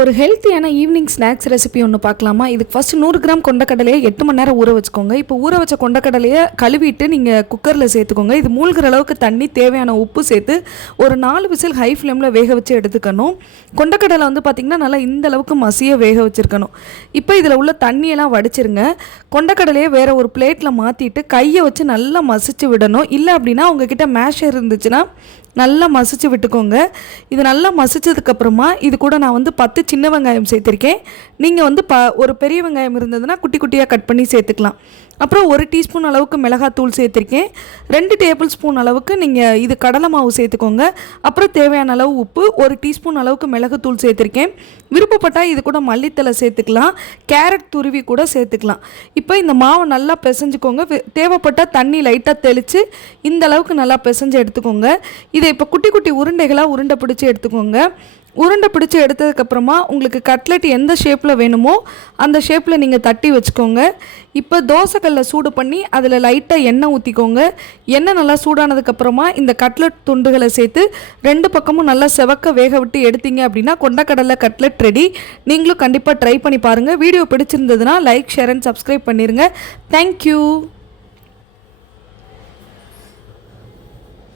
ஒரு ஹெல்த்தியான evening snacks recipe ஒன்று பார்க்கலாமா? இதுக்கு ஃபஸ்ட்டு 100 கிராம் கொண்டக்கடலையை 8 மணி நேரம் ஊற வச்சுக்கோங்க. இப்போ ஊற வச்ச கொண்டக்கடலையை கழுவிட்டு நீங்கள் குக்கரில் சேர்த்துக்கோங்க. இது மூழ்கிற அளவுக்கு தண்ணி, தேவையான உப்பு சேர்த்து ஒரு 4 விசில் ஹை ஃப்ளேமில் வேக வச்சு எடுத்துக்கணும். கொண்டக்கடலை வந்து பார்த்திங்கன்னா நல்லா இந்த அளவுக்கு மசிய வேக வச்சுருக்கணும். இப்போ இதில் உள்ள தண்ணியெல்லாம் வடிச்சிருங்க. கொண்டக்கடலையை வேறு ஒரு பிளேட்டில் மாற்றிட்டு கையை வச்சு நல்லா மசிச்சு விடணும். இல்லை அப்படின்னா உங்ககிட்ட மேஷர் இருந்துச்சுன்னா நல்லா மசிச்சு விட்டுக்கோங்க. இது நல்லா மசிச்சதுக்கப்புறமா இது கூட நான் வந்து 10 சின்ன வெங்காயம் சேர்த்துருக்கேன். நீங்கள் வந்து ஒரு பெரிய வெங்காயம் இருந்ததுன்னா குட்டி குட்டியாக கட் பண்ணி சேர்த்துக்கலாம். அப்புறம் 1 டீஸ்பூன் அளவுக்கு மிளகாத்தூள் சேர்த்துருக்கேன். 2 டேபிள் ஸ்பூன் அளவுக்கு நீங்கள் இது கடலை மாவு சேர்த்துக்கோங்க. அப்புறம் தேவையான அளவு உப்பு, 1 டீஸ்பூன் அளவுக்கு மிளகுத்தூள் சேர்த்துருக்கேன். விருப்பப்பட்டால் இது கூட மல்லித்தலை சேர்த்துக்கலாம், கேரட் துருவி கூட சேர்த்துக்கலாம். இப்போ இந்த மாவை நல்லா பிசைஞ்சுக்கோங்க. தேவைப்பட்டால் தண்ணி லைட்டாக தெளித்து இந்த அளவுக்கு நல்லா பிசைஞ்சு எடுத்துக்கோங்க. இதை இப்போ குட்டி குட்டி உருண்டைகளாக உருண்டை பிடிச்சி எடுத்துக்கோங்க. உருண்டை பிடிச்சி எடுத்ததுக்கப்புறமா உங்களுக்கு கட்லெட் எந்த ஷேப்பில் வேணுமோ அந்த ஷேப்பில் நீங்கள் தட்டி வச்சுக்கோங்க. இப்போ தோசைக்கல்லை சூடு பண்ணி அதில் லைட்டாக எண்ணெய் ஊற்றிக்கோங்க. எண்ணெய் நல்லா சூடானதுக்கப்புறமா இந்த கட்லெட் துண்டுகளை சேர்த்து 2 பக்கமும் நல்லா செவக்க வேக விட்டு எடுத்தீங்க அப்படின்னா கொண்டக்கடலை கட்லெட் ரெடி. நீங்களும் கண்டிப்பாக ட்ரை பண்ணி பாருங்கள். வீடியோ பிடிச்சிருந்ததுன்னா லைக், ஷேர் அண்ட் சப்ஸ்கிரைப் பண்ணிடுங்க. தேங்க்யூ.